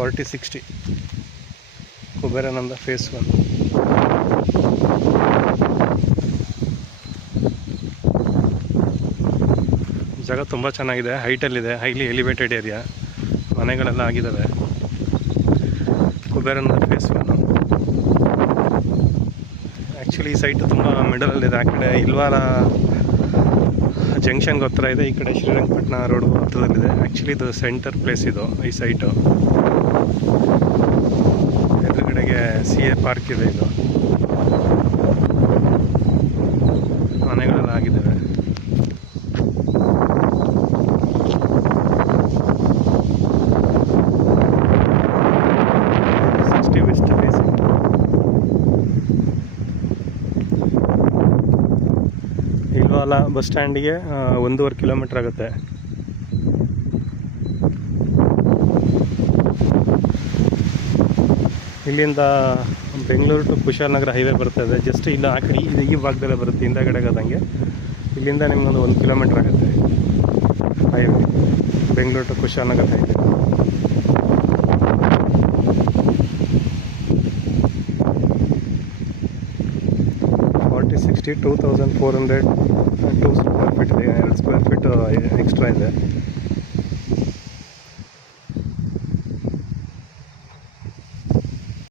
4060 ಕುಬೇರಾನಂದ face 1. ಜಾಗ ತುಂಬ ಚೆನ್ನಾಗಿದೆ, ಹೈಟಲ್ಲಿದೆ, ಹೈಲಿ ಎಲಿವೇಟೆಡ್ ಏರಿಯಾ, ಮನೆಗಳೆಲ್ಲ ಆಗಿದ್ದಾವೆ. ಕುಬೇರಾನಂದ ಫೇಸ್ 1. ಆ್ಯಕ್ಚುಲಿ ಈ ಸೈಟ್ ತುಂಬ ಮಿಡಲಲ್ಲಿದೆ. ಆ ಕಡೆ ಇಲ್ವಾರ ಜಂಕ್ಷನ್ಗೆ ಹತ್ರ ಇದೆ, ಈ ಕಡೆ ಶ್ರೀರಂಗಪಟ್ಟಣ ರೋಡ್ಗೂ ಹತ್ರದಲ್ಲಿದೆ. ಆ್ಯಕ್ಚುಲಿ ಇದು ಸೆಂಟರ್ ಪ್ಲೇಸ್ ಇದು, ಈ ಸೈಟು. ಎದುರುಗಡೆಗೆ CA ಪಾರ್ಕ್ ಇದೆ. ಇದು ಮನೆಗಳೆಲ್ಲ ಆಗಿದ್ದಾವೆ. West facing. ಇಲ್ವಾಲ ಬಸ್ ಸ್ಟ್ಯಾಂಡಿಗೆ 1.5 ಕಿಲೋಮೀಟ್ರ್ ಆಗುತ್ತೆ. ಇಲ್ಲಿಂದ ಬೆಂಗಳೂರು ಟು ಕುಶಾಲನಗರ ಹೈವೇ ಬರ್ತದೆ. ಜಸ್ಟ್ ಇಲ್ಲ ಆ ಕಡೆ ಈ ಭಾಗದಲ್ಲೇ ಬರುತ್ತೆ, ಹಿಂದಗಡೆಗದಂಗೆ. ಇಲ್ಲಿಂದ ನಿಮಗೊಂದು 1 ಕಿಲೋಮೀಟ್ರ್ ಆಗುತ್ತೆ highway, Bengaluru to Kushalnagar highway. $4060 2402 square feet ಇದೆ. 2 ಸ್ಕ್ವೇರ್ ಫೀಟ್ ಎಕ್ಸ್ಟ್ರಾ ಇದೆ.